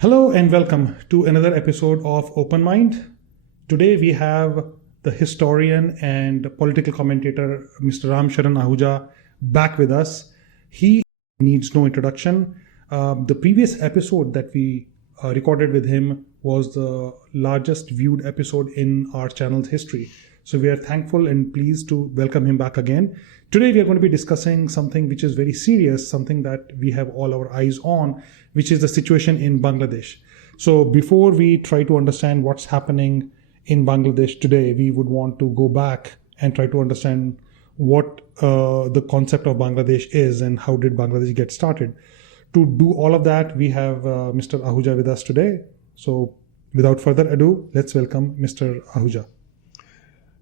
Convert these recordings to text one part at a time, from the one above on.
Hello and welcome to another episode of Open Mind. Today we have the historian and political commentator Mr. Sharan Ahuja back with us. He needs no introduction. The previous episode that we recorded with him was the largest viewed episode in our channel's history. So we are thankful and pleased to welcome him back again. Today we are going to be discussing something which is very serious, something that we have all our eyes on, which is the situation in Bangladesh. So before we try to understand what's happening in Bangladesh today, we would want to go back and try to understand what the concept of Bangladesh is and how did Bangladesh get started. To do all of that, we have Mr. Ahuja with us today. So without further ado, let's welcome Mr. Ahuja.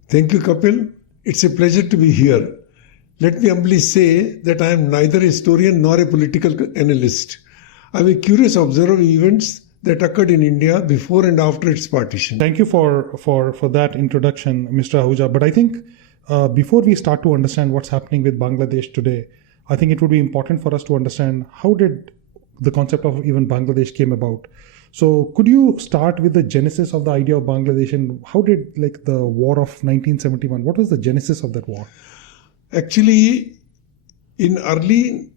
Thank you, Kapil. It's a pleasure to be here. Let me humbly say that I am neither a historian nor a political analyst. I am a curious observer of events that occurred in India before and after its partition. Thank you for that introduction, Mr. Ahuja. But I think before we start to understand what's happening with Bangladesh today, I think it would be important for us to understand how did the concept of even Bangladesh came about. So could you start with the genesis of the idea of Bangladesh and how did the war of 1971, what was the genesis of that war? Actually, in early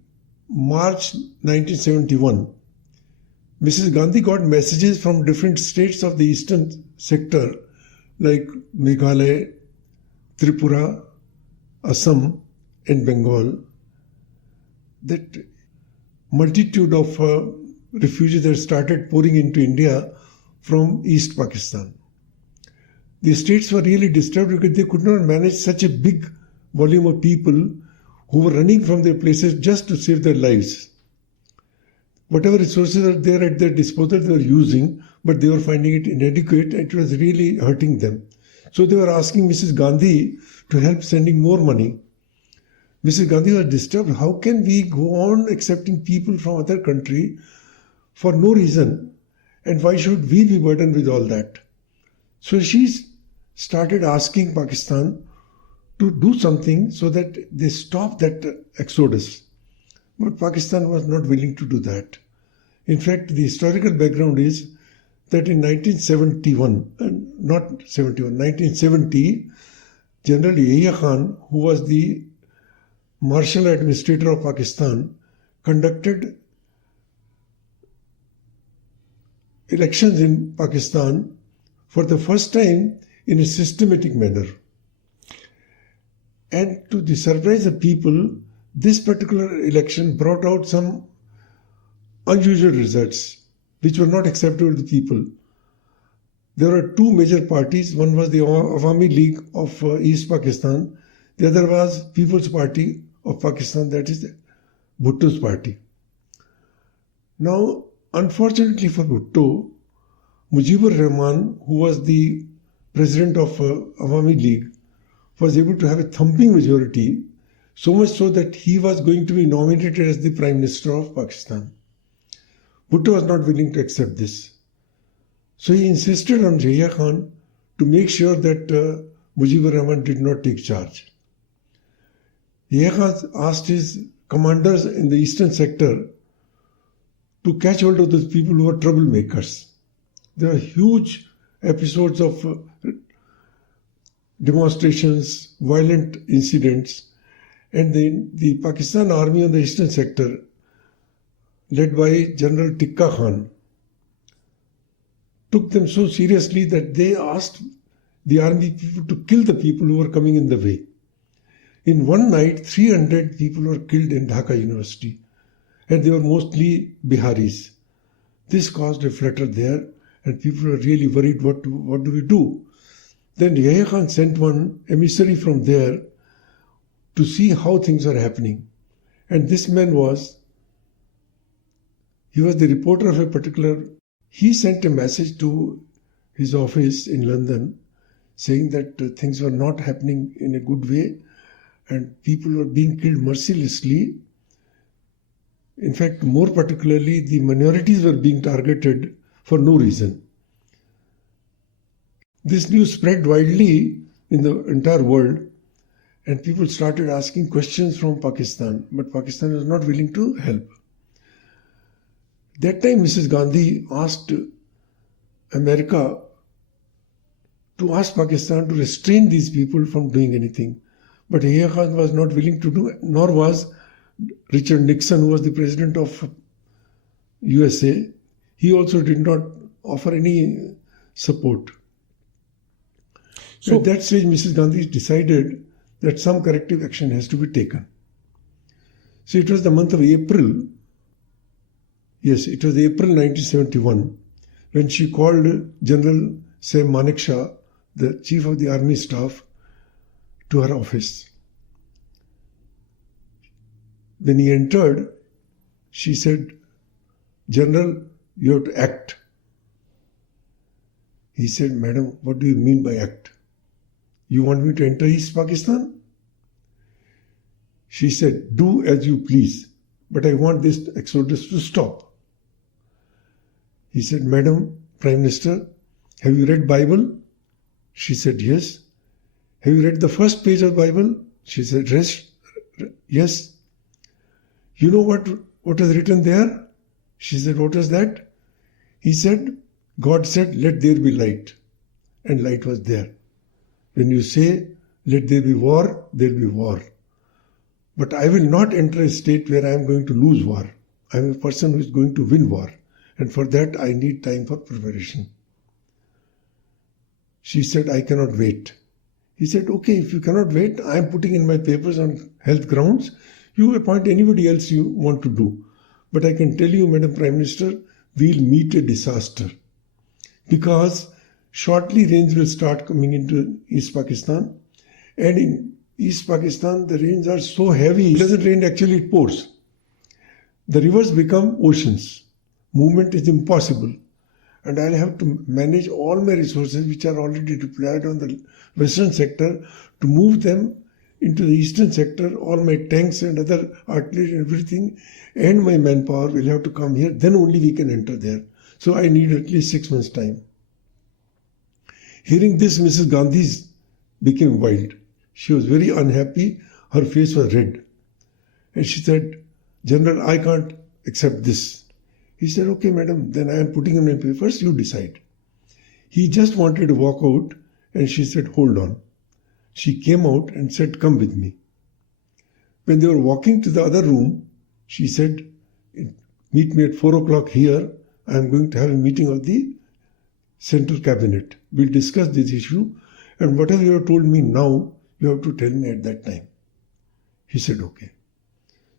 March 1971, Mrs. Gandhi got messages from different states of the eastern sector like Meghalaya, Tripura, Assam and Bengal that multitude of refugees that started pouring into India from East Pakistan. The states were really disturbed because they could not manage such a big volume of people who were running from their places just to save their lives. Whatever resources are there at their disposal, they were using, but they were finding it inadequate and it was really hurting them. So they were asking Mrs. Gandhi to help sending more money. Mrs. Gandhi was disturbed. How can we go on accepting people from other country for no reason? And why should we be burdened with all that? So she started asking Pakistan to do something so that they stop that exodus. But Pakistan was not willing to do that. In fact, the historical background is that in 1970, General Yahya Khan, who was the martial administrator of Pakistan, conducted elections in Pakistan for the first time in a systematic manner. And to the surprise of people, this particular election brought out some unusual results which were not acceptable to the people. There were two major parties. One was the Awami League of East Pakistan. The other was People's Party of Pakistan, that is Bhutto's party. Now, unfortunately for Bhutto, Mujibur Rahman, who was the president of Awami League, was able to have a thumping majority, so much so that he was going to be nominated as the Prime Minister of Pakistan. Bhutto was not willing to accept this. So he insisted on Yahya Khan to make sure that Mujibur Rahman did not take charge. Yahya Khan asked his commanders in the eastern sector to catch hold of those people who were troublemakers. There are huge episodes of demonstrations, violent incidents, and then the Pakistan army on the eastern sector, led by General Tikka Khan, took them so seriously that they asked the army people to kill the people who were coming in the way. In one night, 300 people were killed in Dhaka University, and they were mostly Biharis. This caused a flutter there, and people were really worried, what do we do? Then Yahya Khan sent one emissary from there to see how things are happening. And this man was the reporter of a particular. He sent a message to his office in London saying that things were not happening in a good way and people were being killed mercilessly. In fact, more particularly, the minorities were being targeted for no reason. This news spread widely in the entire world and people started asking questions from Pakistan, but Pakistan was not willing to help. That time Mrs. Gandhi asked America to ask Pakistan to restrain these people from doing anything. But Yahya Khan was not willing to do, nor was Richard Nixon, who was the president of USA. He also did not offer any support. So at that stage, Mrs. Gandhi decided that some corrective action has to be taken. So it was the month of April. Yes, it was April 1971 when she called General Sam Manekshaw, the chief of the army staff, to her office. When he entered, she said, "General, you have to act." He said, "Madam, what do you mean by act? You want me to enter East Pakistan?" She said, "Do as you please, but I want this exodus to stop." He said, "Madam Prime Minister, have you read Bible?" She said, "Yes." "Have you read the first page of Bible?" She said, "Yes." "You know what is written there?" She said, "What is that?" He said, "God said, let there be light." And light was there. When you say, let there be war, there will be war. But I will not enter a state where I am going to lose war. I am a person who is going to win war. And for that, I need time for preparation. She said, "I cannot wait." He said, "Okay, if you cannot wait, I am putting in my papers on health grounds. You appoint anybody else you want to do. But I can tell you, Madam Prime Minister, we'll meet a disaster. Because shortly rains will start coming into East Pakistan. And in East Pakistan, the rains are so heavy. It doesn't rain, actually it pours. The rivers become oceans. Movement is impossible. And I'll have to manage all my resources, which are already deployed on the western sector, to move them into the eastern sector. All my tanks and other artillery and everything, and my manpower will have to come here. Then only we can enter there. So I need at least 6 months' time." Hearing this, Mrs. Gandhi became wild. She was very unhappy. Her face was red. And she said, "General, I can't accept this." He said, "Okay, madam, then I am putting in my papers, you decide." He just wanted to walk out, and she said, "Hold on." She came out and said, "Come with me." When they were walking to the other room, she said, "Meet me at 4 o'clock here. I am going to have a meeting of the Central Cabinet. We'll discuss this issue, and whatever you have told me now, you have to tell me at that time." He said, "Okay."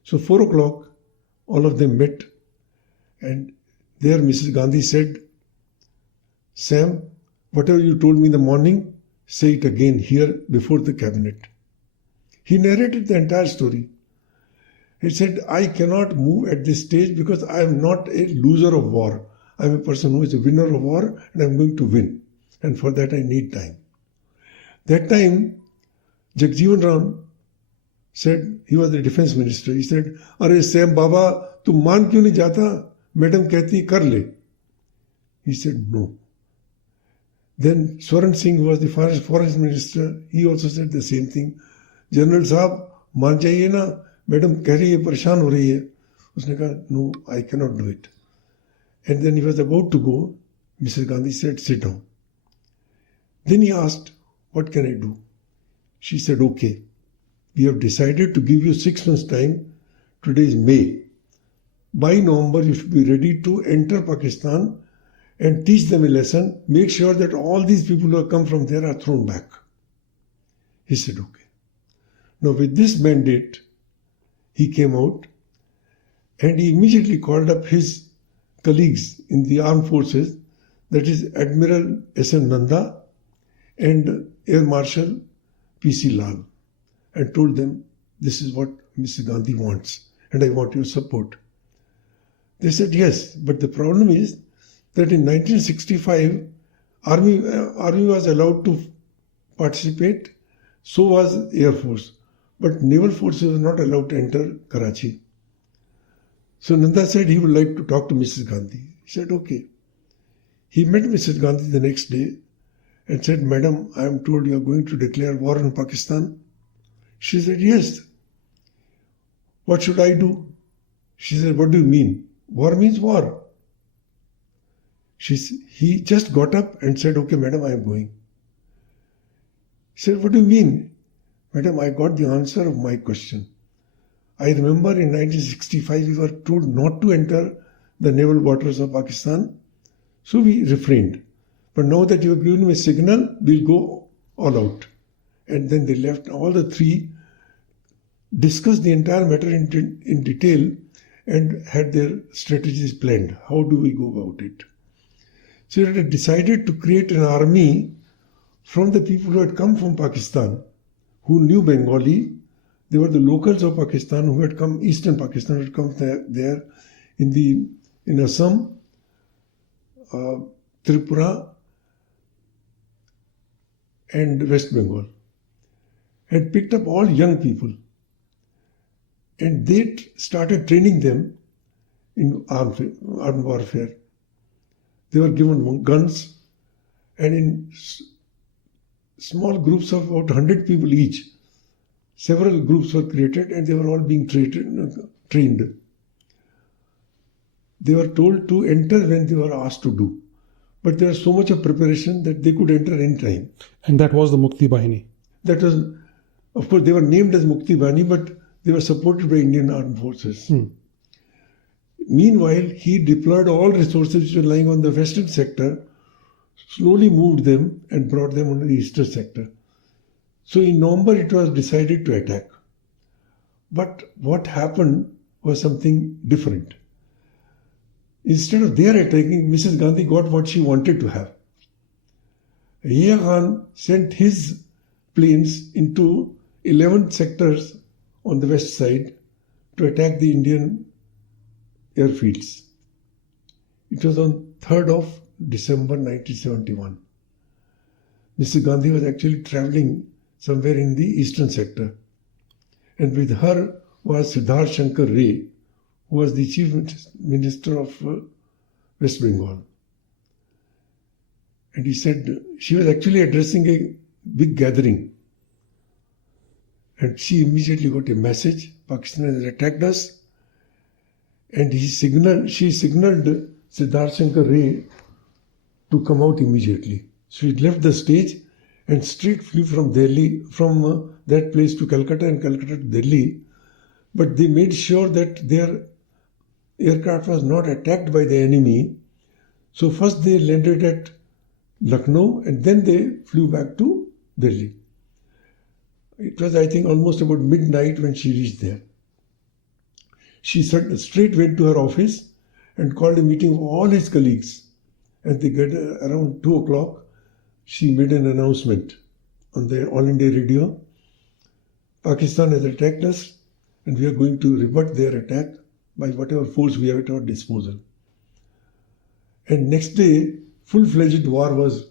So 4 o'clock, all of them met, and there Mrs. Gandhi said, "Sam, whatever you told me in the morning, say it again here before the cabinet." He narrated the entire story. He said, "I cannot move at this stage because I am not a loser of war. I am a person who is a winner of war, and I am going to win. And for that I need time." That time, Jagjeevan Ram said, he was the defense minister, he said, "Arey Sam Baba, tu maan kyun nahi jata? Madam kehti kar le." He said, "No." Then Swaran Singh, who was the forest minister, he also said the same thing. "General Saab, मान जाइए ना, madam कह रही है, परेशान हो रही है." उसने कहा, "No, I cannot do it." And then he was about to go. Mrs. Gandhi said, "Sit down." Then he asked, "What can I do?" She said, "Okay, we have decided to give you 6 months' time. Today is May. By November, you should be ready to enter Pakistan and teach them a lesson. Make sure that all these people who have come from there are thrown back." He said, "Okay." Now, with this mandate, he came out and he immediately called up his colleagues in the armed forces, that is Admiral S.N. Nanda and Air Marshal P.C. Lal, and told them, "This is what Mrs. Gandhi wants, and I want your support." They said, "Yes, but the problem is that in 1965, Army was allowed to participate, so was Air Force, but Naval forces were not allowed to enter Karachi." So Nanda said he would like to talk to Mrs. Gandhi. He said, "Okay." He met Mrs. Gandhi the next day and said, "Madam, I am told you are going to declare war on Pakistan." She said, "Yes." "What should I do?" She said, "What do you mean?" "War means war. He just got up and said, "Okay, madam, I am going." She said, "What do you mean?" "Madam, I got the answer of my question. I remember in 1965 we were told not to enter the naval waters of Pakistan, so we refrained. But now that you have given me a signal, we'll go all out." And then they left. All the three discussed the entire matter in detail and had their strategies planned. How do we go about it? So they had decided to create an army from the people who had come from Pakistan, who knew Bengali. They were the locals of Pakistan who had come, Eastern Pakistan, who had come there in Assam, Tripura, and West Bengal. Had picked up all young people, and they started training them in armed warfare. They were given guns, and in small groups of about 100 people each, several groups were created, and they were all being trained. They were told to enter when they were asked to do. But there was so much of preparation that they could enter any time. And that was the Mukti Bahini. That was, of course, they were named as Mukti Bahini, but they were supported by Indian Armed Forces. Meanwhile, he deployed all resources which were lying on the western sector, slowly moved them and brought them on the eastern sector. So in November, it was decided to attack. But what happened was something different. Instead of their attacking, Mrs. Gandhi got what she wanted to have. Zia-ul-Haq Khan sent his planes into 11 sectors on the west side to attack the Indian airfields. It was on 3rd of December 1971. Mrs. Gandhi was actually travelling somewhere in the eastern sector. And with her was Siddharth Shankar Ray, who was the Chief Minister of West Bengal. And he said she was actually addressing a big gathering. And she immediately got a message, Pakistan has attacked us. And she signaled Siddharth Shankar Ray to come out immediately. So he left the stage and straight flew from Delhi, from that place to Calcutta and Calcutta to Delhi. But they made sure that their aircraft was not attacked by the enemy. So first they landed at Lucknow and then they flew back to Delhi. It was, I think, almost about midnight when she reached there. She straight went to her office and called a meeting of all his colleagues. And they got around 2 o'clock, she made an announcement on the All India radio. Pakistan has attacked us and we are going to rebut their attack by whatever force we have at our disposal. And next day, full-fledged war was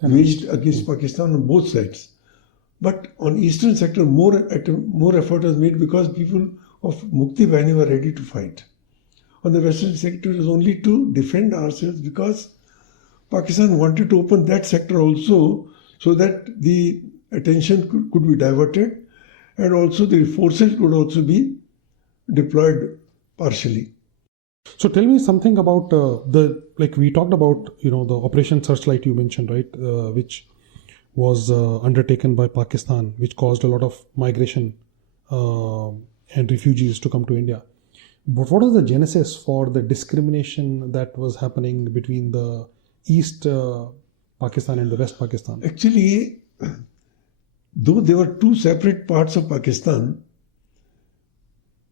waged against Pakistan on both sides. But on eastern sector, more effort was made because people of Mukti Bahini were ready to fight. On the western sector, it was only to defend ourselves because Pakistan wanted to open that sector also so that the attention could be diverted and also the forces could also be deployed partially. So tell me something about we talked about, the Operation Searchlight you mentioned, right, which was undertaken by Pakistan, which caused a lot of migration and refugees to come to India. But what was the genesis for the discrimination that was happening between the East Pakistan and the West Pakistan? Actually, though there were two separate parts of Pakistan,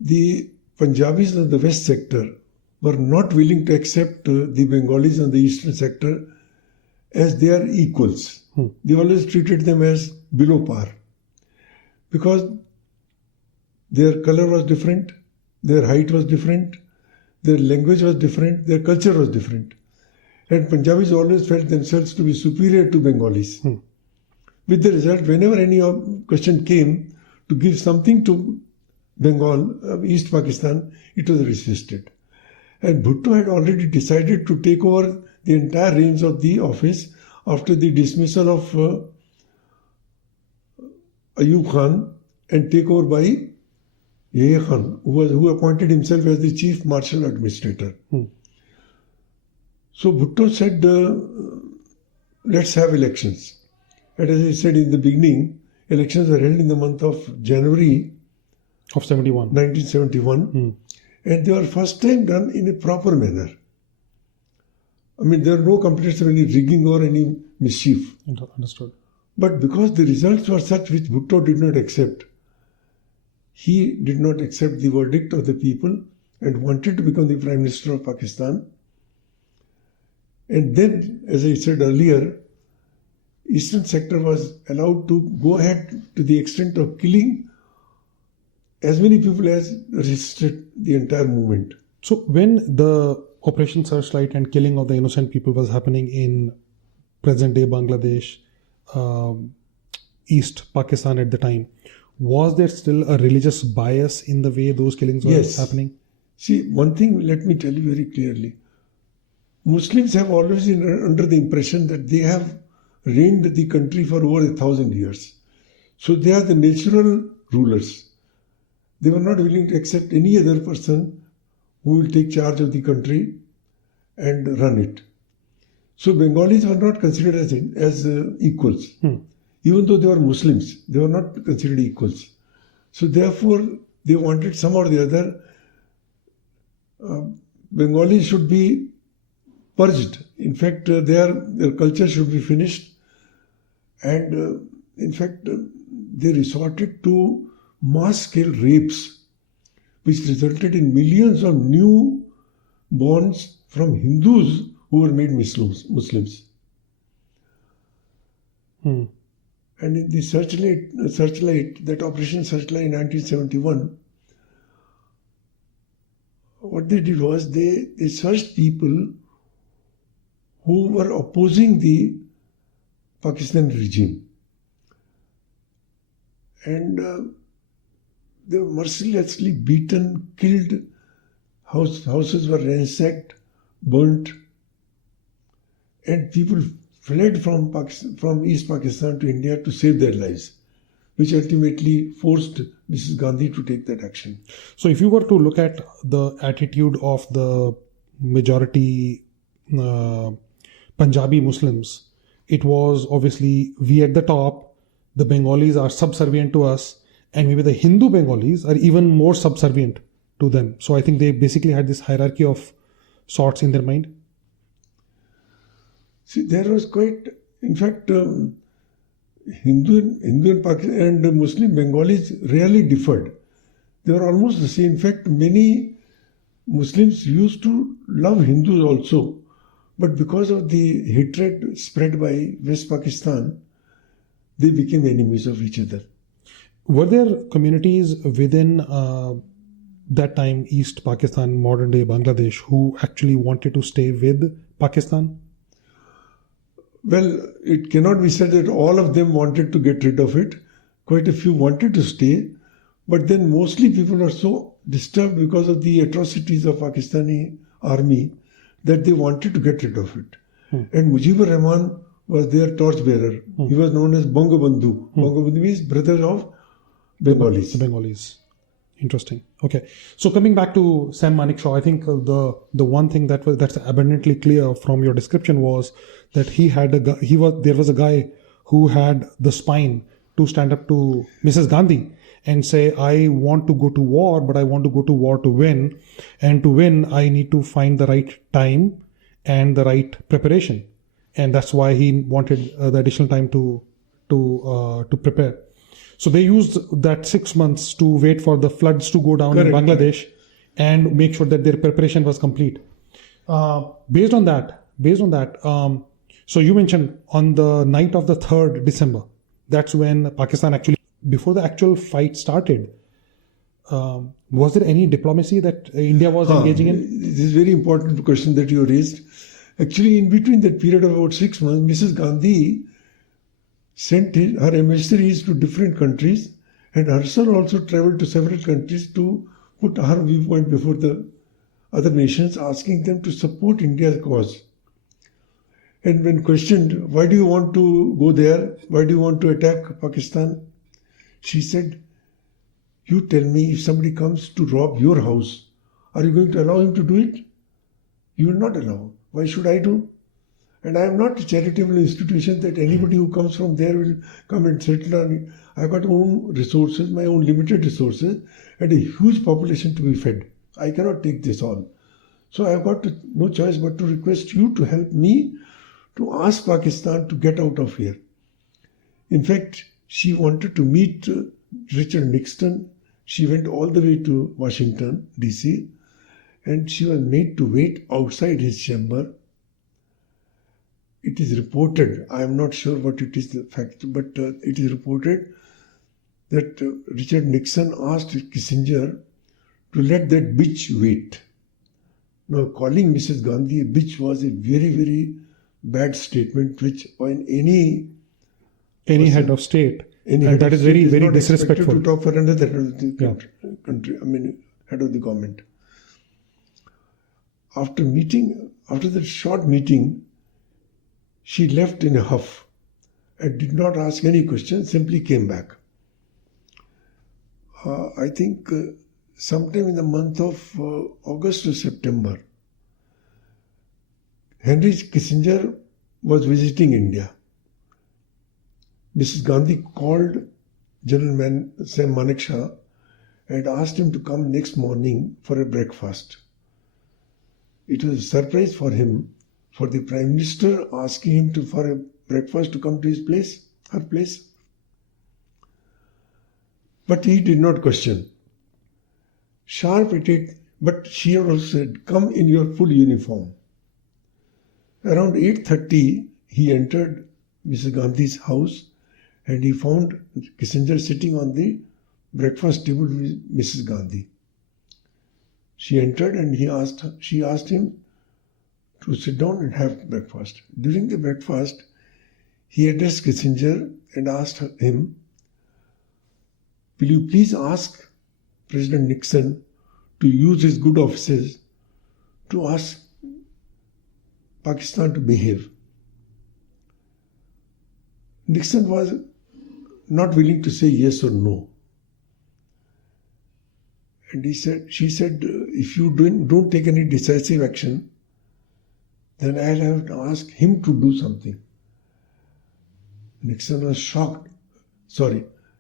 the Punjabis in the West sector were not willing to accept the Bengalis in the Eastern sector as their equals. They always treated them as below par because their color was different, their height was different, their language was different, their culture was different. And Punjabis always felt themselves to be superior to Bengalis. With the result, whenever any question came to give something to Bengal, East Pakistan, it was resisted. And Bhutto had already decided to take over the entire reins of the office after the dismissal of Ayub Khan and take over by Zia-ul-Haq Khan, who appointed himself as the Chief Martial Administrator. So Bhutto said, let's have elections. And as I said in the beginning, elections were held in the month of January of 1971. And they were first time done in a proper manner. I mean, there are no complaints of any rigging or any mischief. Understood. But because the results were such which Bhutto did not accept, he did not accept the verdict of the people and wanted to become the Prime Minister of Pakistan. And then, as I said earlier, Eastern sector was allowed to go ahead to the extent of killing as many people as resisted the entire movement. So when the Operation Searchlight and killing of the innocent people was happening in present-day Bangladesh, East Pakistan at the time, was there still a religious bias in the way those killings were happening? See, one thing, let me tell you very clearly. Muslims have always been under the impression that they have reigned the country for over 1,000 years. So they are the natural rulers. They were not willing to accept any other person who will take charge of the country and run it. So Bengalis were not considered as equals. Even though they were Muslims, they were not considered equals. So therefore, they wanted some or the other. Bengalis should be purged. In fact, their culture should be finished. And in fact, they resorted to mass-scale rapes, which resulted in millions of new borns from Hindus who were made Muslims. And in the Searchlight, that Operation Searchlight in 1971, what they did was they searched people who were opposing the Pakistani regime. And they were mercilessly beaten, killed, houses were ransacked, burnt, and people fled from East Pakistan to India to save their lives, which ultimately forced Mrs. Gandhi to take that action. So if you were to look at the attitude of the majority Punjabi Muslims, it was obviously we at the top, the Bengalis are subservient to us, and maybe the Hindu Bengalis are even more subservient to them. So I think they basically had this hierarchy of sorts in their mind. See, there was quite, in fact, Hindu and Muslim Bengalis rarely differed. They were almost the same. In fact, many Muslims used to love Hindus also. But because of the hatred spread by West Pakistan, they became enemies of each other. Were there communities within that time, East Pakistan, modern day Bangladesh, who actually wanted to stay with Pakistan? Well, it cannot be said that all of them wanted to get rid of it. Quite a few wanted to stay. But then mostly people are so disturbed because of the atrocities of Pakistani army that they wanted to get rid of it. And Mujibur Rahman was their torchbearer. He was known as Bangabandhu. Bangabandhu means brother of Bengalis. The Bengalis. Interesting. Okay. So coming back to Sam Manekshaw, I think the one thing that's abundantly clear from your description was that there was a guy who had the spine to stand up to Mrs. Gandhi and say, I want to go to war, but I want to go to war to win. And to win, I need to find the right time and the right preparation. And that's why he wanted the additional time to prepare. So they used that 6 months to wait for the floods to go down in Bangladesh and make sure that their preparation was complete. Based on that, so you mentioned on the night of the 3rd December, that's when Pakistan actually, before the actual fight started, was there any diplomacy that India was engaging in? This is a very important question that you raised. Actually, in between that period of about 6 months, Mrs. Gandhi sent her emissaries to different countries and herself also traveled to several countries to put her viewpoint before the other nations, asking them to support India's cause. And when questioned, why do you want to go there? Why do you want to attack Pakistan? She said, you tell me, if somebody comes to rob your house, are you going to allow him to do it? You will not allow. Why should I do? And I am not a charitable institution that anybody who comes from there will come and settle on it. I've got my own resources, my own limited resources, and a huge population to be fed. I cannot take this on. So I've got no choice but to request you to help me to ask Pakistan to get out of here. In fact, she wanted to meet Richard Nixon. She went all the way to Washington, D.C., and she was made to wait outside his chamber. It is reported, I am not sure what it is the fact, but it is reported that Richard Nixon asked Kissinger to let that bitch wait. Now, calling Mrs. Gandhi a bitch was a very, very bad statement, which in any head of state, and that is very, very disrespectful. To talk for another head of the country, head of the government. After the short meeting, she left in a huff and did not ask any questions, simply came back. I think sometime in the month of August or September, Henry Kissinger was visiting India. Mrs. Gandhi called Gen Sam Manekshaw and asked him to come next morning for a breakfast. It was a surprise for him, for the Prime Minister asking him for a breakfast to come to her place. But he did not question. Sharp at it, but she also said, "Come in your full uniform." Around 8:30, he entered Mrs. Gandhi's house and he found Kissinger sitting on the breakfast table with Mrs. Gandhi. She entered and she asked him to sit down and have breakfast. During the breakfast, he addressed Kissinger and asked him, "Will you please ask President Nixon to use his good offices to ask Pakistan to behave?" Nixon was not willing to say yes or no. And she said, "If you don't take any decisive action, then I'll have to ask him to do something." Nixon was shocked.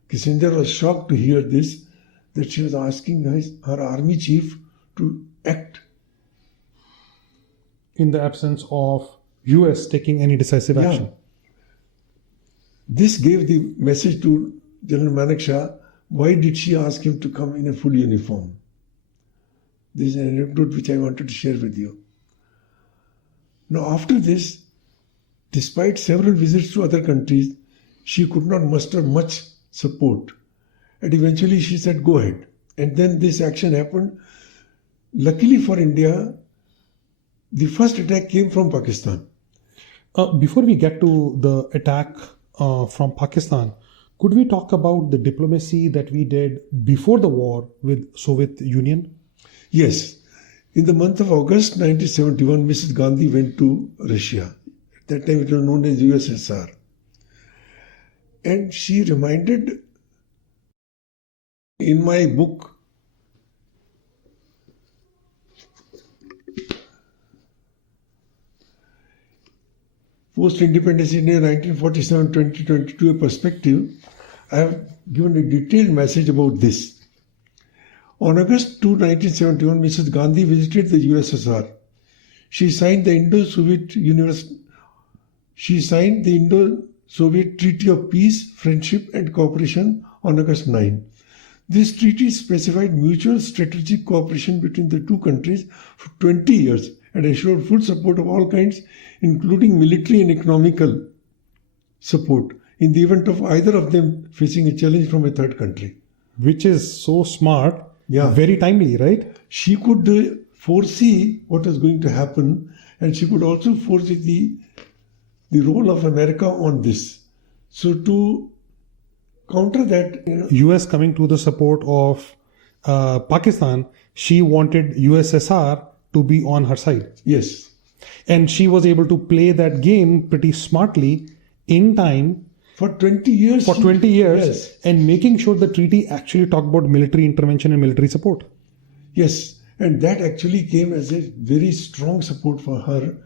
Kissinger was shocked to hear this, that she was asking her army chief to act. In the absence of US taking any decisive action. This gave the message to General Manekshaw. Why did she ask him to come in a full uniform? This is an anecdote which I wanted to share with you. Now, after this, despite several visits to other countries, she could not muster much support. And eventually she said, "Go ahead." And then this action happened. Luckily for India, the first attack came from Pakistan. Before we get to the attack from Pakistan, could we talk about the diplomacy that we did before the war with Soviet Union? Yes. In the month of August 1971, Mrs. Gandhi went to Russia. At that time it was known as USSR. And she reminded, in my book, Post-Independence India 1947-2022, a perspective, I have given a detailed message about this. On August 2, 1971, Mrs. Gandhi visited the USSR. She signed the Indo-Soviet Treaty of Peace, Friendship and Cooperation on August 9. This treaty specified mutual strategic cooperation between the two countries for 20 years and assured full support of all kinds, including military and economical support, in the event of either of them facing a challenge from a third country. Which is so smart, very timely, right? She could foresee what was going to happen, and she could also foresee the role of America on this. So to counter that, US coming to the support of Pakistan, she wanted USSR to be on her side. Yes. And she was able to play that game pretty smartly in time. For 20 years. For 20 years. Yes. And making sure the treaty actually talked about military intervention and military support. Yes. And that actually came as a very strong support for her.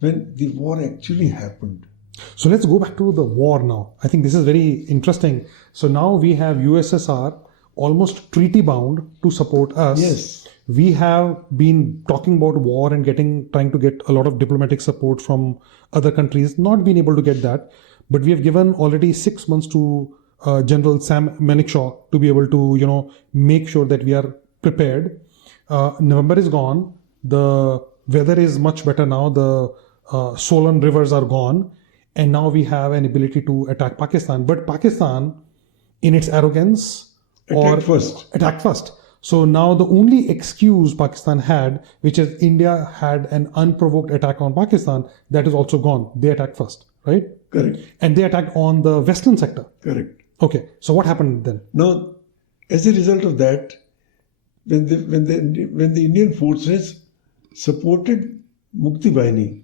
when the war actually happened. So let's go back to the war now. I think this is very interesting. So now we have USSR almost treaty bound to support us. Yes. We have been talking about war and trying to get a lot of diplomatic support from other countries, not been able to get that. But we have given already 6 months to General Sam Manekshaw to be able to, make sure that we are prepared. November is gone. The weather is much better now. The swollen rivers are gone. And now we have an ability to attack Pakistan. But Pakistan, in its arrogance, attacked first. So now the only excuse Pakistan had, which is India had an unprovoked attack on Pakistan, that is also gone. They attacked first, right? Correct. And they attacked on the western sector. Correct. Okay. So what happened then? Now, as a result of that, when the Indian forces supported Mukti Bahini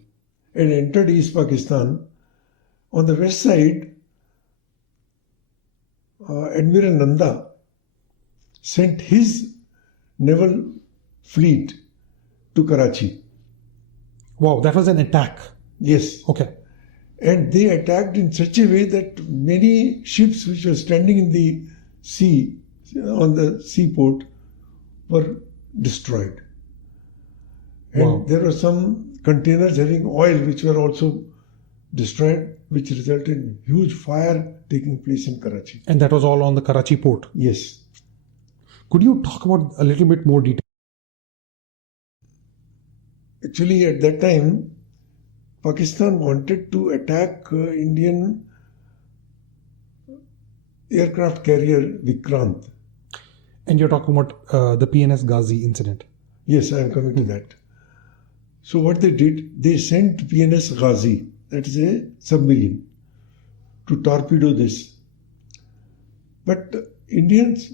and entered East Pakistan, on the west side, Admiral Nanda sent his naval fleet to Karachi. Wow, that was an attack. Yes. Okay. And they attacked in such a way that many ships which were standing in the sea, on the seaport, were destroyed. And there were some containers having oil which were also destroyed, which resulted in huge fire taking place in Karachi. And that was all on the Karachi port. Yes. Could you talk about a little bit more detail? Actually, at that time, Pakistan wanted to attack Indian aircraft carrier Vikrant. And you're talking about the PNS Ghazi incident. Yes, I am coming to that. So what they did, they sent PNS Ghazi, that is a submarine, to torpedo this. But Indians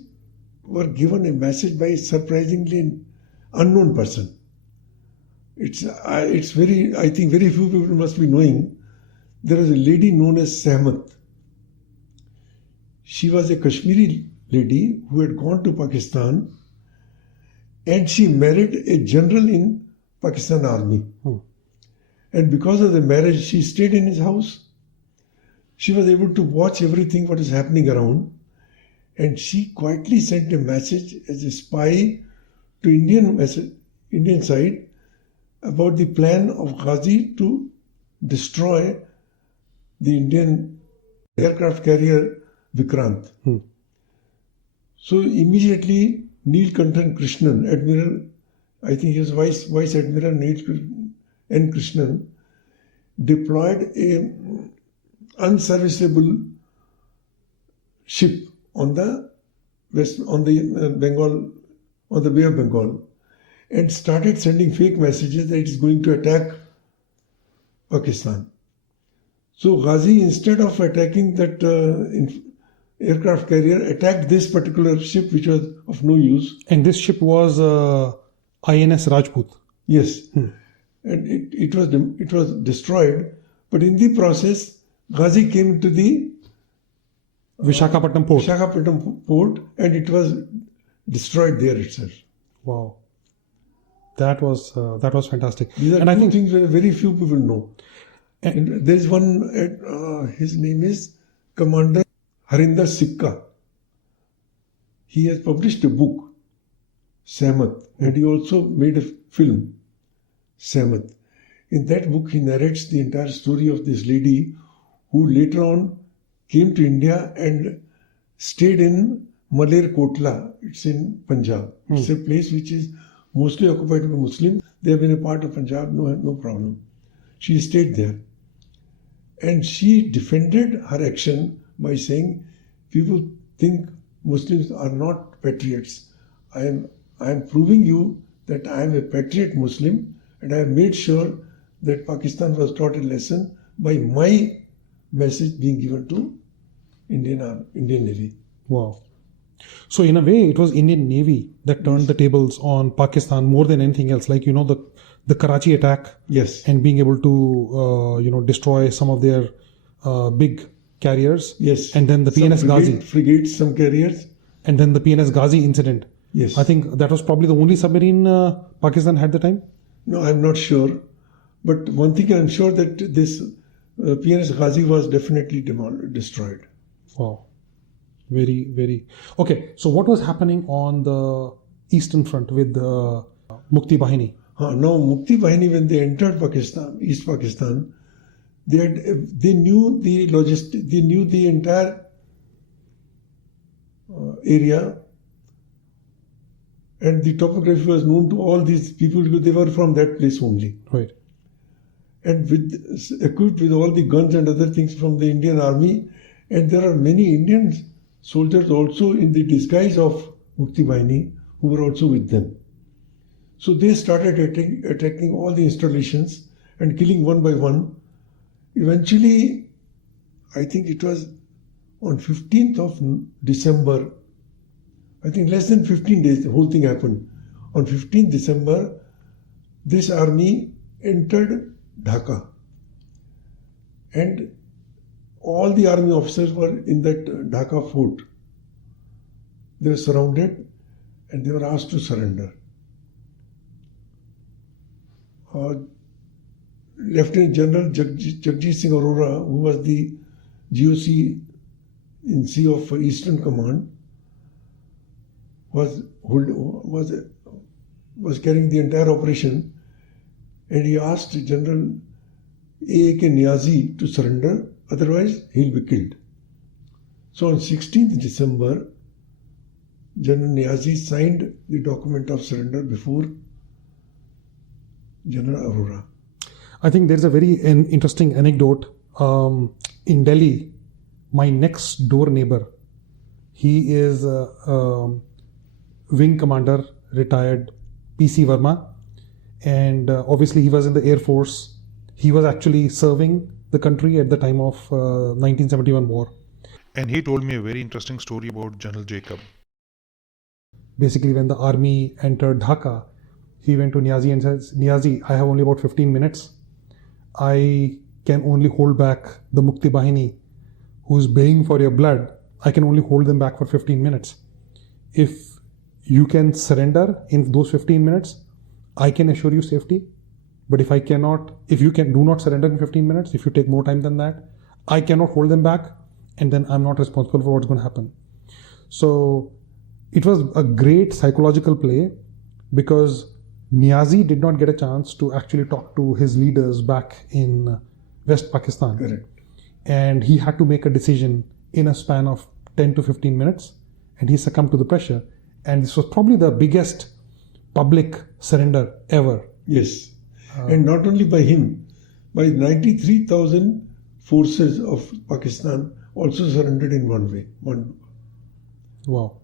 were given a message by a surprisingly unknown person. It's very, I think very few people must be knowing, there is a lady known as Sahmat. She was a Kashmiri lady who had gone to Pakistan and she married a general in Pakistan army. And because of the marriage, she stayed in his house. She was able to watch everything what is happening around. And she quietly sent a message as a spy to Indian side about the plan of Ghazi to destroy the Indian aircraft carrier Vikrant. So immediately Neelkantan Krishnan, Admiral, I think he was Vice Admiral Neelkantan N. Krishnan, deployed a unserviceable ship on the Bay of Bengal, and started sending fake messages that it is going to attack Pakistan. So Ghazi, instead of attacking that aircraft carrier, attacked this particular ship, which was of no use. And this ship was INS Rajput. Yes, and it was destroyed. But in the process, Ghazi came to the Visakhapatnam port, and it was destroyed there itself. Wow, that was fantastic. These are two things that very few people know. And there is one. His name is Commander Harinder Sikka. He has published a book, Sahmat, and he also made a film, Sahmat. In that book, he narrates the entire story of this lady who later on came to India and stayed in Maler Kotla. It's in Punjab. It's a place which is mostly occupied by Muslims. They have been a part of Punjab, no problem. She stayed there. And she defended her action by saying, people think Muslims are not patriots. I am proving you that I am a patriot Muslim, and I have made sure that Pakistan was taught a lesson by my message being given to Indian Navy. Wow. So in a way, it was Indian Navy that turned the tables on Pakistan more than anything else. Like, the Karachi attack. Yes. And being able to, destroy some of their big carriers. Yes. And then the PNS Ghazi. Frigates, some carriers. And then the PNS Ghazi incident. Yes. I think that was probably the only submarine Pakistan had at the time. No, I'm not sure. But one thing I'm sure that this PNS Ghazi was definitely destroyed. Wow. Very, very. Okay, so what was happening on the Eastern Front with the Mukti Bahini? Now, Mukti Bahini, when they entered Pakistan, East Pakistan, they knew the logistics, they knew the entire area, and the topography was known to all these people because they were from that place only. Right. And equipped with all the guns and other things from the Indian Army, and there are many Indian soldiers also in the disguise of Mukti Bahini who were also with them. So they started attacking all the installations and killing one by one. Eventually, I think it was on 15th of December, I think less than 15 days, the whole thing happened. On 15th December, this army entered Dhaka. And all the army officers were in that Dhaka fort. They were surrounded and they were asked to surrender. Lieutenant General Jagjit Singh Arora, who was the GOC in C of Eastern Command, was carrying the entire operation, and he asked General A.K. Niazi to surrender, otherwise he'll be killed. So on 16th December, General Niazi signed the document of surrender before General Arora. I think there's a very interesting anecdote. In Delhi, my next door neighbor, he is wing commander, retired PC Verma, and obviously he was in the Air Force. He was actually serving the country at the time of 1971 war. And he told me a very interesting story about General Jacob. Basically, when the army entered Dhaka, he went to Niazi and says, Niazi, I have only about 15 minutes. I can only hold back the Mukti Bahini who's baying for your blood. I can only hold them back for 15 minutes. If you can surrender in those 15 minutes, I can assure you safety. But if you do not surrender in 15 minutes, if you take more time than that, I cannot hold them back, and then I'm not responsible for what's going to happen. So it was a great psychological play because Niazi did not get a chance to actually talk to his leaders back in West Pakistan. Correct. And he had to make a decision in a span of 10 to 15 minutes, and he succumbed to the pressure. And this was probably the biggest public surrender ever. Yes. And not only by him, by 93,000 forces of Pakistan also surrendered in one way. Wow.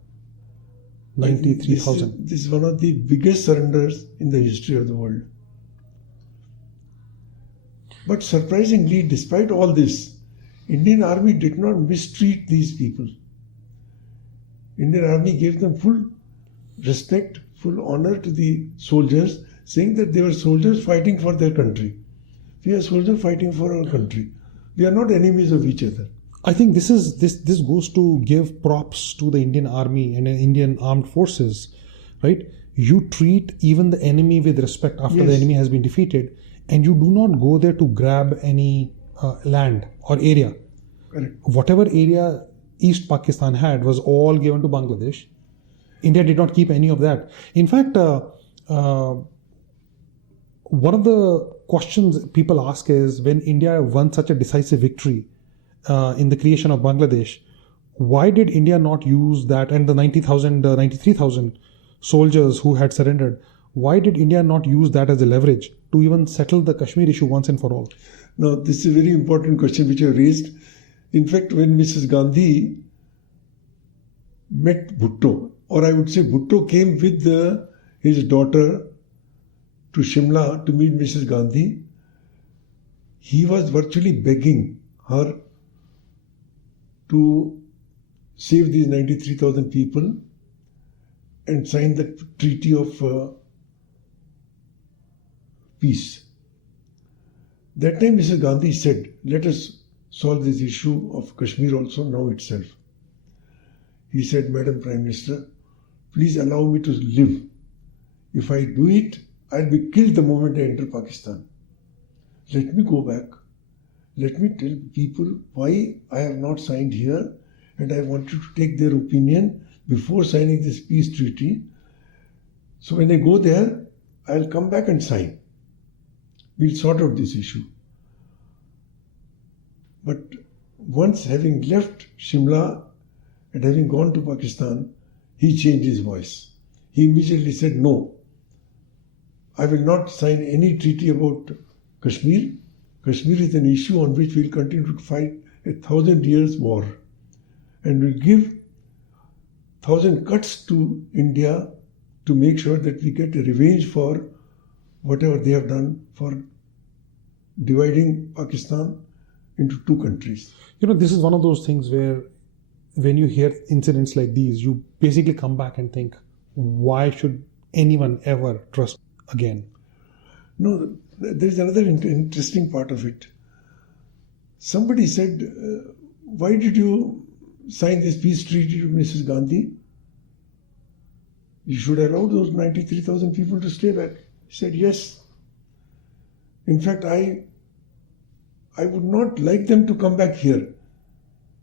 93,000. This is one of the biggest surrenders in the history of the world. But surprisingly, despite all this, Indian Army did not mistreat these people. Indian Army gave them full respect, full honor to the soldiers, saying that they were soldiers fighting for their country. We are soldiers fighting for our country. We are not enemies of each other. I think this goes to give props to the Indian Army and Indian armed forces, right? You treat even the enemy with respect after the enemy has been defeated, and you do not go there to grab any land or area. Correct. Whatever area East Pakistan had was all given to Bangladesh. India did not keep any of that. In fact, one of the questions people ask is, when India won such a decisive victory in the creation of Bangladesh, why did India not use that, and the 93,000 soldiers who had surrendered, why did India not use that as a leverage to even settle the Kashmir issue once and for all? Now, this is a very important question which you raised. In fact, when Mrs. Gandhi met Bhutto, or I would say Bhutto came with his daughter to Shimla to meet Mrs. Gandhi, he was virtually begging her to save these 93,000 people and sign the treaty of peace. That time Mrs. Gandhi said, let us solve this issue of Kashmir also now itself. He said, Madam Prime Minister, please allow me to live. If I do it, I'll be killed the moment I enter Pakistan. let me go back. Let me tell people why I have not signed here, and I wanted to take their opinion before signing this peace treaty. So when I go there, I'll come back and sign. We'll sort out this issue. But once having left Shimla and having gone to Pakistan, he changed his voice. He immediately said, no, I will not sign any treaty about Kashmir. Kashmir is an issue on which we'll continue to fight 1,000 years war. And we'll give 1,000 cuts to India to make sure that we get a revenge for whatever they have done for dividing Pakistan into two countries. This is one of those things where when you hear incidents like these, you basically come back and think, why should anyone ever trust again? No, there's another interesting part of it. Somebody said, why did you sign this peace treaty to Mrs. Gandhi? You should allow those 93,000 people to stay back. He said, yes. In fact, I would not like them to come back here.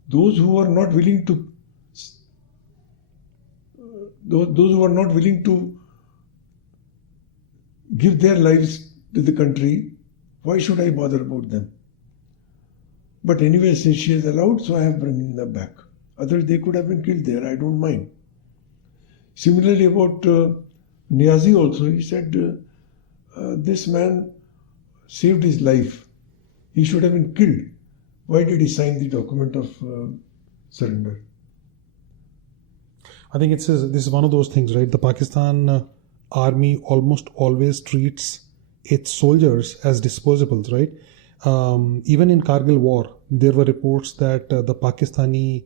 Those who are not willing to give their lives to the country, why should I bother about them? But anyway, since she is allowed, so I have bringing them back. Otherwise, they could have been killed there. I don't mind. Similarly, about Niazi also, he said, this man saved his life. He should have been killed. Why did he sign the document of surrender? I think this is one of those things, right? The Pakistan army almost always treats its soldiers as disposables, right? Even in Kargil war, there were reports that the Pakistani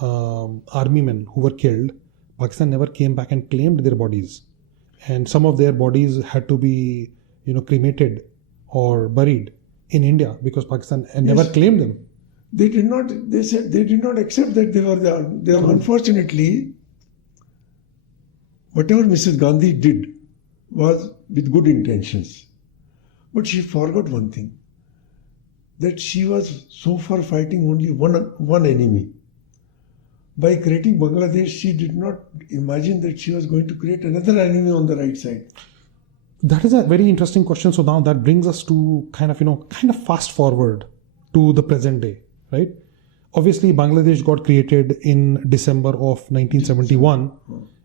army men who were killed, Pakistan never came back and claimed their bodies. And some of their bodies had to be, cremated or buried in India because Pakistan never claimed them. They did not. They said they did not accept that they were there. Unfortunately, whatever Mrs. Gandhi did was with good intentions, but she forgot one thing: that she was so far fighting only one enemy. By creating Bangladesh, she did not imagine that she was going to create another enemy on the right side. That is a very interesting question. So now that brings us to kind of fast forward to the present day, right? Obviously, Bangladesh got created in December of 1971,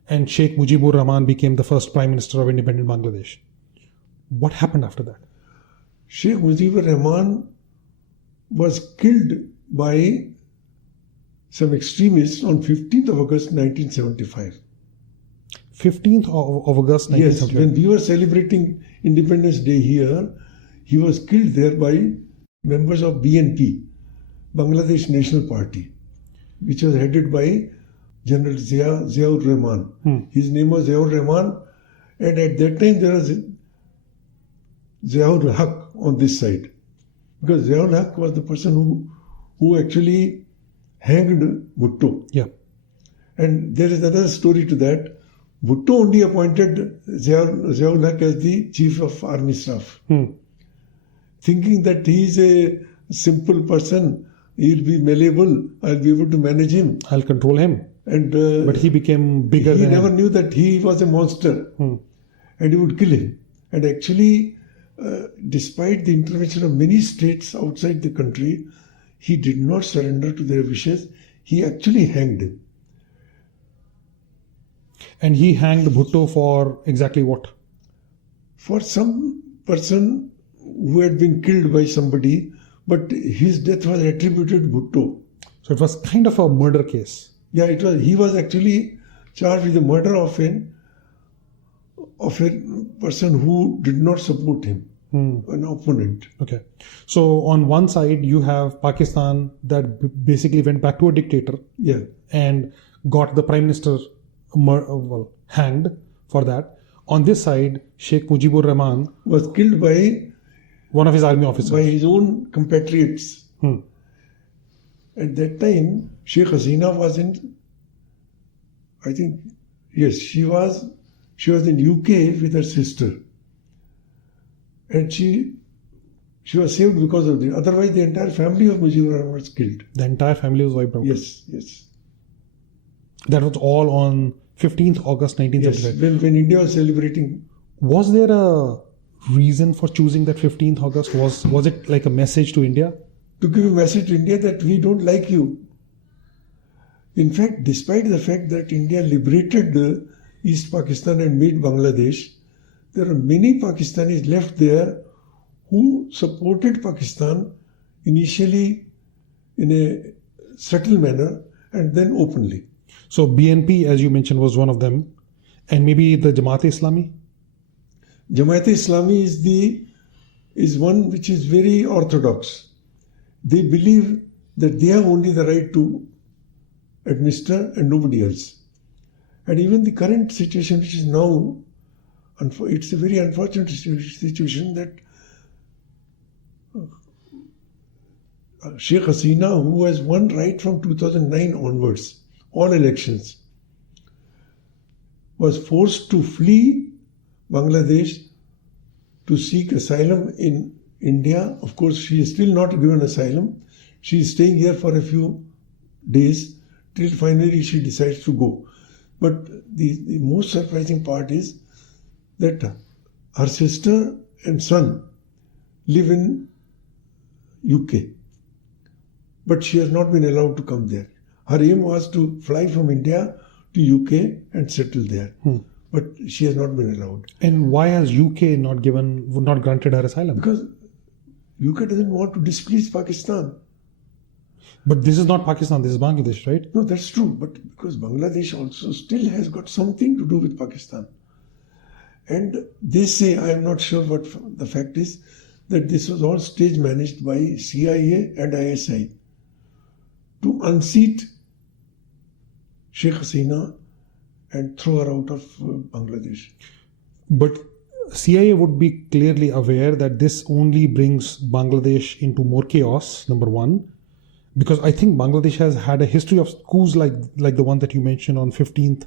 and Sheikh Mujibur Rahman became the first Prime Minister of independent Bangladesh. What happened after that? Sheikh Mujibur Rahman was killed by some extremists on 15th of August 1975. 15th of August 1975. Yes, when we were celebrating Independence Day here, he was killed there by members of BNP, Bangladesh National Party, which was headed by General Zia-ul-Rahman. His name was Zia-ul-Rahman, and at that time there was Zia-ul-Haq on this side. Because Zia-ul-Haq was the person who actually hanged Bhutto. Yeah. And there is another story to that. Bhutto only appointed Zia-ul-Haq as the chief of army staff, thinking that he is a simple person, he'll be malleable, I'll be able to manage him. I'll control him. And but he became bigger he than never him. knew that he was a monster, and he would kill him. And actually, despite the intervention of many states outside the country, he did not surrender to their wishes. He actually hanged him. And he hanged Bhutto for exactly what? For some person who had been killed by somebody, but his death was attributed to Bhutto. So it was kind of a murder case. Yeah, it was. He was actually charged with the murder of a person who did not support him, an opponent. Okay. So on one side, you have Pakistan that basically went back to a dictator. Yeah. And got the prime minister hanged for that. On this side, Sheikh Mujibur Rahman was killed by one of his army officers. By his own compatriots. At that time, Sheikh Hasina was in, I think, yes, she was in UK with her sister. And she She was saved because of it. Otherwise, the entire family of Mujibur Rahman was killed. The entire family was wiped out. Yes, yes. That was all on 15th August 1975. Yes, when India was celebrating. Was there a reason for choosing that 15th August? Was it like a message to India? To give a message to India that we don't like you. In fact, despite the fact that India liberated the East Pakistan and made Bangladesh, there are many Pakistanis left there who supported Pakistan initially in a subtle manner and then openly. So BNP, as you mentioned, was one of them, and maybe the Jamaat-e-Islami? Jamaat-e-Islami is one which is very orthodox. They believe that they have only the right to administer and nobody else. And even the current situation, which is now, it's a very unfortunate situation that Sheikh Hasina, who has won right from 2009 onwards, all elections, was forced to flee Bangladesh to seek asylum in India. Of course, she is still not given asylum. She is staying here for a few days till finally she decides to go. But the most surprising part is that her sister and son live in UK. But she has not been allowed to come there. Her aim was to fly from India to UK and settle there. But she has not been allowed. And why has UK not granted her asylum? Because UK doesn't want to displease Pakistan. But this is not Pakistan, this is Bangladesh, right? No, that's true. But because Bangladesh also still has got something to do with Pakistan. And they say, I am not sure what the fact is, that this was all stage managed by CIA and ISI to unseat Sheikh Hasina and throw her out of Bangladesh. But CIA would be clearly aware that this only brings Bangladesh into more chaos, number one. Because I think Bangladesh has had a history of coups like the one that you mentioned on 15th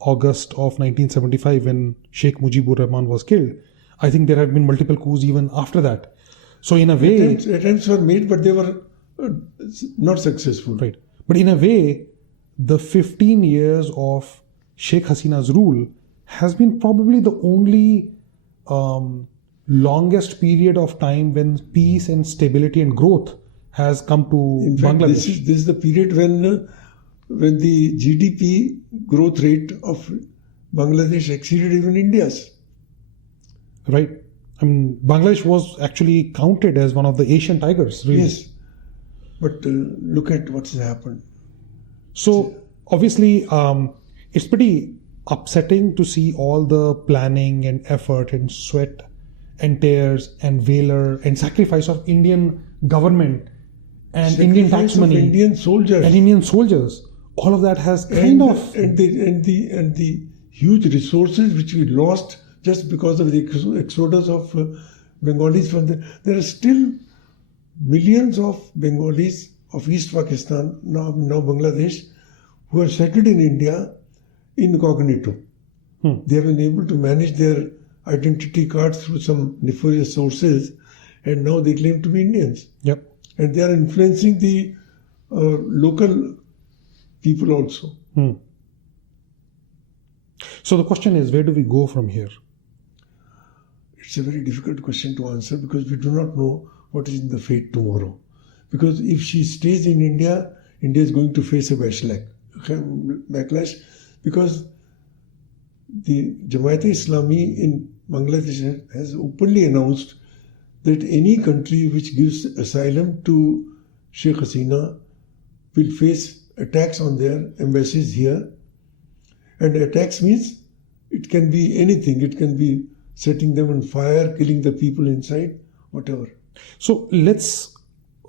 August of 1975 when Sheikh Mujibur Rahman was killed. I think there have been multiple coups even after that. So in a way... Attempts were made, but they were not successful. Right. But in a way, the 15 years of Sheikh Hasina's rule has been probably the only longest period of time when peace and stability and growth has come to in fact, Bangladesh. This is the period when the GDP growth rate of Bangladesh exceeded even India's. Right. I mean, Bangladesh was actually counted as one of the Asian tigers, really. Yes. But look at what's happened. So, obviously, it's pretty upsetting to see all the planning and effort and sweat and tears and valor and sacrifice of Indian government and Indian tax money, Indian soldiers, and Indian soldiers. All of that has kind of and the huge resources which we lost just because of the exodus of Bengalis from there are still millions of Bengalis of East Pakistan, now Bangladesh, who are settled in India incognito. They have been able to manage their identity cards through some nefarious sources, and now they claim to be Indians. Yep. And they are influencing the local people also. So the question is, where do we go from here? It's a very difficult question to answer because we do not know what is in the fate tomorrow. Because if she stays in India, India is going to face a backlash because the Jamaat-e-Islami in Bangladesh has openly announced that any country which gives asylum to Sheikh Hasina will face attacks on their embassies here. And attacks means it can be anything. It can be setting them on fire, killing the people inside, whatever. So let's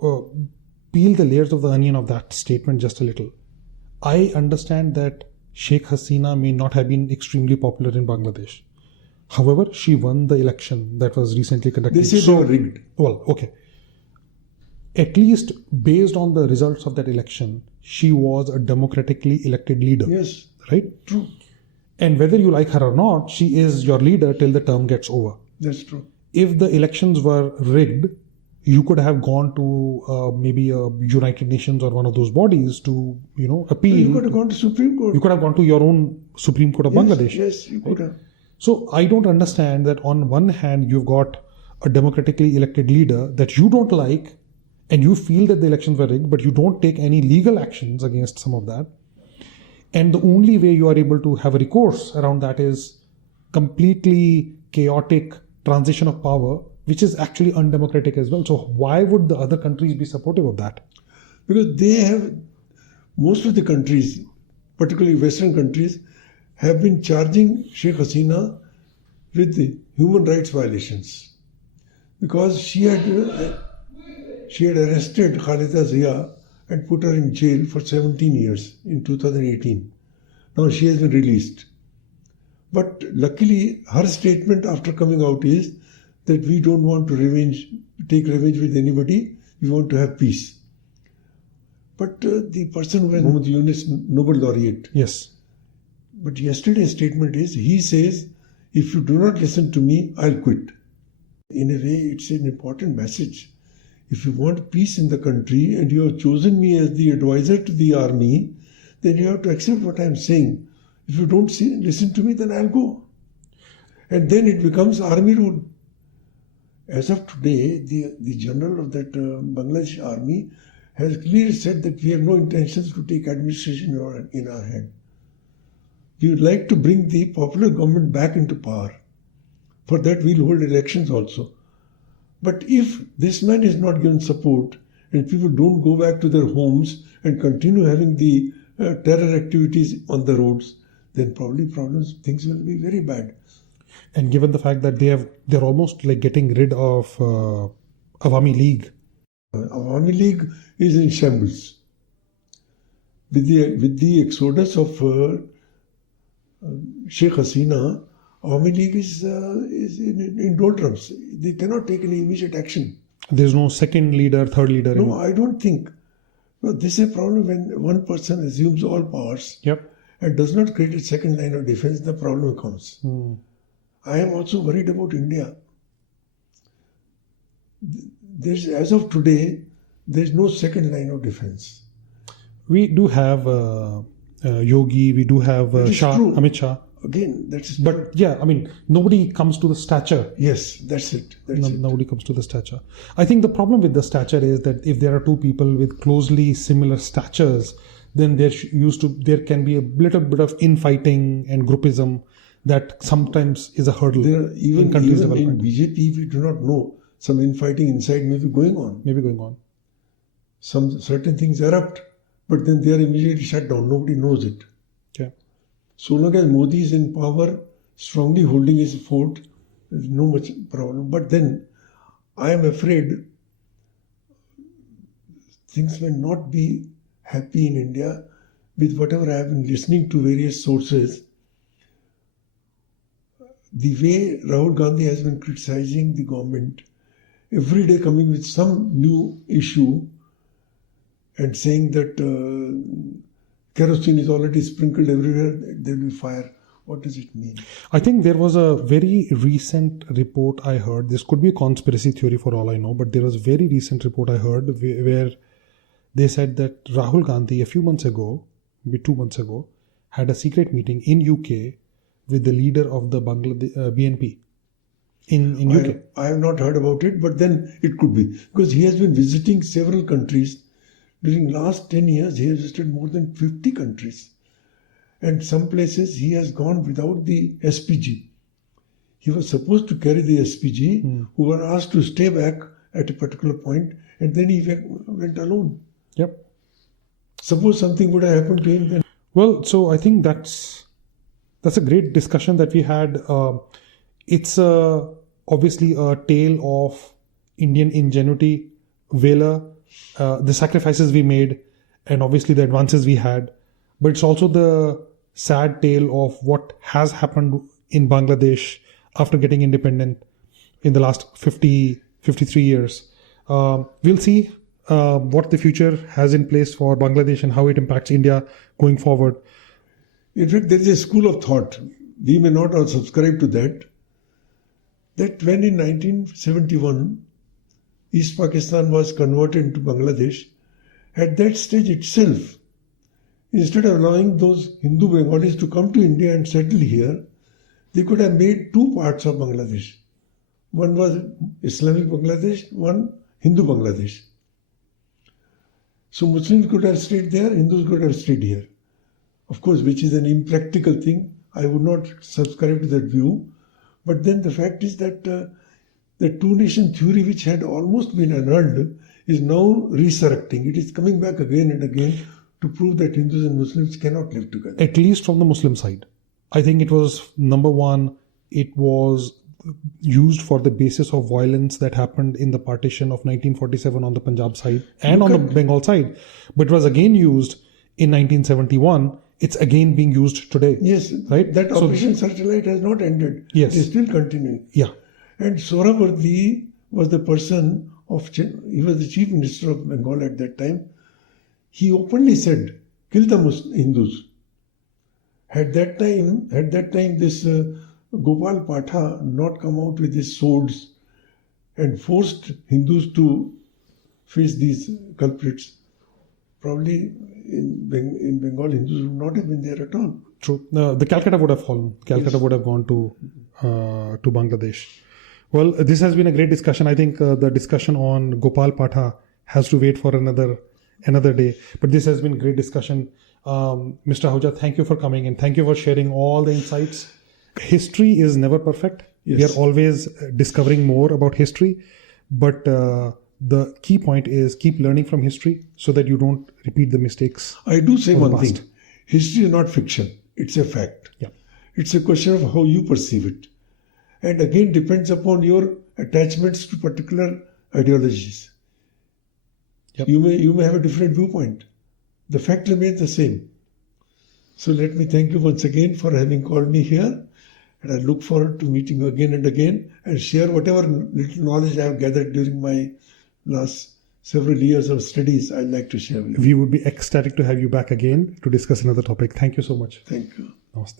peel the layers of the onion of that statement just a little. I understand that Sheikh Hasina may not have been extremely popular in Bangladesh. However, she won the election that was recently conducted. They say they were rigged. Well, okay. At least based on the results of that election, she was a democratically elected leader. Yes. Right? True. And whether you like her or not, she is your leader till the term gets over. That's true. If the elections were rigged, you could have gone to maybe a United Nations or one of those bodies to, appeal. You could have gone to Supreme Court. You could have gone to your own Supreme Court of Bangladesh. Yes, you could have. So I don't understand that on one hand, you've got a democratically elected leader that you don't like, and you feel that the elections were rigged, but you don't take any legal actions against some of that. And the only way you are able to have a recourse around that is completely chaotic transition of power, which is actually undemocratic as well. So why would the other countries be supportive of that? Because most of the countries, particularly Western countries, have been charging Sheikh Hasina with the human rights violations. Because she had arrested Khalida Zia and put her in jail for 17 years in 2018. Now she has been released. But luckily, her statement after coming out is that we don't want to take revenge with anybody, we want to have peace. But the person who was Muhammad Yunus, Nobel laureate. Yes. But yesterday's statement is, he says, if you do not listen to me, I'll quit. In a way, it's an important message. If you want peace in the country and you have chosen me as the advisor to the army, then you have to accept what I'm saying. If you don't listen to me, then I'll go. And then it becomes army rule. As of today, the general of that Bangladesh army has clearly said that we have no intentions to take administration in our hand. We would like to bring the popular government back into power. For that, we'll hold elections also. But if this man is not given support and people don't go back to their homes and continue having the terror activities on the roads, then probably things will be very bad. And given the fact that they're almost like getting rid of Awami League. Awami League is in shambles. With the exodus of Sheikh Hasina, Awami League is in doldrums. They cannot take any immediate action. There's no second leader, third leader. No, I don't think. No, this is a problem when one person assumes all powers. Yep. And does not create a second line of defense, the problem comes. I am also worried about India. As of today, there's no second line of defense. We do have Yogi, we do have Amit Shah. Again, that's true. But yeah, I mean, nobody comes to the stature. Yes, that's it. Nobody comes to the stature. I think the problem with the stature is that if there are two people with closely similar statures, then there can be a little bit of infighting and groupism that sometimes is a hurdle. Even in BJP, we do not know. Some infighting inside may be going on. Some certain things erupt, but then they are immediately shut down. Nobody knows it. Okay. So long as Modi is in power, strongly holding his fort, there is no much problem. But then, I am afraid things may not be happy in India with whatever I have been listening to various sources. The way Rahul Gandhi has been criticizing the government, every day coming with some new issue and saying that kerosene is already sprinkled everywhere, there will be fire. What does it mean? I think there was a very recent report I heard. This could be a conspiracy theory for all I know, but there was a very recent report I heard where they said that Rahul Gandhi, a few months ago, maybe 2 months ago, had a secret meeting in UK with the leader of the Bangladesh BNP in UK. I have not heard about it, but then it could be. Because he has been visiting several countries. During last 10 years, he has visited more than 50 countries. And some places he has gone without the SPG. He was supposed to carry the SPG, who were asked to stay back at a particular point, and then he went alone. Yep. Suppose something would have happened to him then. Well, so I think that's a great discussion that we had. It's obviously a tale of Indian ingenuity, valor, the sacrifices we made, and obviously the advances we had. But it's also the sad tale of what has happened in Bangladesh after getting independent in the last 53 years. We'll see what the future has in place for Bangladesh and how it impacts India going forward. In fact, there is a school of thought, we may not all subscribe to that when in 1971, East Pakistan was converted into Bangladesh, at that stage itself, instead of allowing those Hindu Bengalis to come to India and settle here, they could have made two parts of Bangladesh. One was Islamic Bangladesh, one Hindu Bangladesh. So Muslims could have stayed there, Hindus could have stayed here. Of course, which is an impractical thing. I would not subscribe to that view. But then the fact is that the two-nation theory, which had almost been annulled, is now resurrecting. It is coming back again and again to prove that Hindus and Muslims cannot live together. At least from the Muslim side. I think it was, number one, it was used for the basis of violence that happened in the partition of 1947 on the Punjab side and on the Bengal side. But it was again used in 1971. It's again being used today. Yes, right? That Operation Searchlight has not ended. Yes. It is still continuing. Yeah. And Sohrawardy was the person he was the chief minister of Bengal at that time. He openly said, kill the Hindus. Had that time this Gopal Patha not come out with his swords and forced Hindus to face these culprits, probably in Bengal Hindus would not have been there at all. True. The Calcutta would have fallen. Calcutta would have gone to Bangladesh. Well, this has been a great discussion. I think the discussion on Gopal Patha has to wait for another day. But this has been a great discussion. Mr. Ahuja, thank you for coming and thank you for sharing all the insights. History is never perfect. Yes. We are always discovering more about history. But the key point is keep learning from history so that you don't repeat the mistakes. I do say of the one thing. past. History is not fiction. It's a fact. Yeah. It's a question of how you perceive it. And again, depends upon your attachments to particular ideologies. Yep. You may have a different viewpoint. The fact remains the same. So let me thank you once again for having called me here. And I look forward to meeting you again and again and share whatever little knowledge I have gathered during my last several years of studies I'd like to share with you. We would be ecstatic to have you back again to discuss another topic. Thank you so much. Thank you. Namaste.